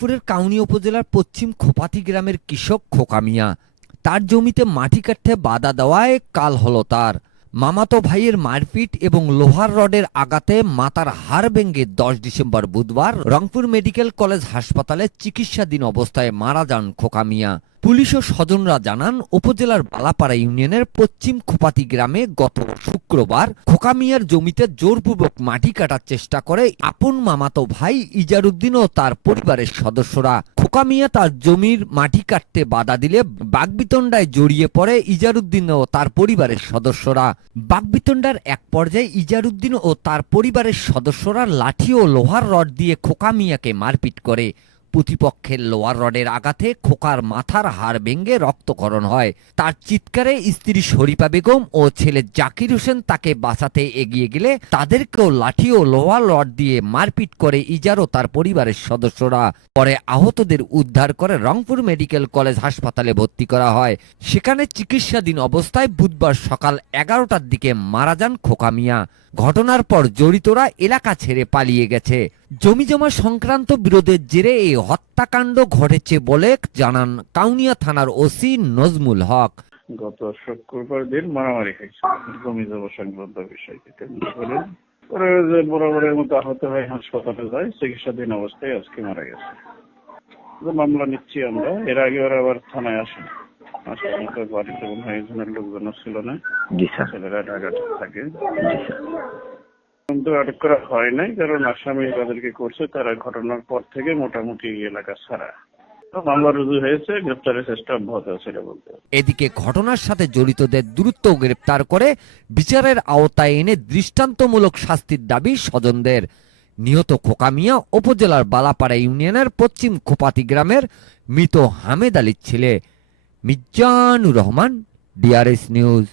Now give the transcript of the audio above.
রংপুরের কাউনি উপজেলার পশ্চিম খোপাতি গ্রামের কৃষক খোকামিয়া। তার জমিতে মাটি কাটতে বাধা দেওয়ায় কাল হলো তার। মামাতো ভাইয়ের মারপিট এবং লোহার রডের আঘাতে মাতার হাড় ভেঙে দশ ডিসেম্বর বুধবার রংপুর মেডিকেল কলেজ হাসপাতালে চিকিৎসাধীন অবস্থায় মারা যান খোকা মিয়া। পুলিশ ও স্বজনরা জানান, উপজেলার বালাপাড়া ইউনিয়নের পশ্চিম খোপাতি গ্রামে গত শুক্রবার খোকা মিয়ার জমিতে জোরপূর্বক মাটি কাটার চেষ্টা করে আপন মামাতো ভাই ইজারুদ্দিন ও তার পরিবারের সদস্যরা। খোকা মিয়া তার জমির মাটি কাটতে বাধা দিলে বাগবিতণ্ডায় জড়িয়ে পড়ে ইজারুদ্দিন ও তার পরিবারের সদস্যরা। বাগবিতণ্ডার এক পর্যায়ে ইজারুদ্দিন ও তার পরিবারের সদস্যরা লাঠি ও লোহার রড দিয়ে খোকা মিয়াকে মারপিট করে। প্রতিপক্ষের লোয়ার রডের আঘাতে খোকার মাথার হাড় ভেঙে রক্তকরণ হয়। তার চিৎকারে স্ত্রী শরীফা বেগম ও ছেলে জাকির হোসেন তাকে বাঁচাতে এগিয়ে গেলে তাদেরকেও লাঠি ও লোহার রড দিয়ে মারপিট করে ইজার তার পরিবারের সদস্যরা। পরে আহতদের উদ্ধার করে রংপুর মেডিকেল কলেজ হাসপাতালে ভর্তি করা হয়। সেখানে চিকিৎসাধীন অবস্থায় বুধবার সকাল এগারোটার দিকে মারা যান খোকা মিয়া। ঘটনার পর জড়িতরা এলাকা ছেড়ে পালিয়ে গেছে। জমিজমা সংক্রান্ত বিরোধের জেরে এই হত্যাকাণ্ড ঘটেছে বলে জানান কাউনিয়া থানার ওসি নজমুল হক। গত শুক্রবার দিন মারামারি হয়েছে। জমি জমা সংক্রান্ত পরে বরাবরের মতো আহত হয়ে হাসপাতালে যায় চিকিৎসাধীন অবস্থায় আজকে মারা গেছে। মামলা নিচ্ছি আমরা এর আগে ওরা আবার থানায় আসেন। বাড়িতে মনে হয় একজনের লোকজন ছিল না। ছেলেরা ঢাকাতে থাকে। কিন্তু আটক করা হয় নাই, কারণ আসামি তাদেরকে করছে, তারা ঘটনার পর থেকে মোটামুটি এলাকা ছাড়া। এদিকে ঘটনার সাথে জড়িতদের দ্রুত গ্রেপ্তার করে বিচারের আওতায় এনে দৃষ্টান্তমূলক শাস্তির দাবি স্বজনদের। নিহত খোকা মিয়া উপজেলার বালাপাড়া ইউনিয়নের পশ্চিম খোপাতি গ্রামের মৃত হামেদ আলীর ছেলে। Mizanur Rahman, DRS news.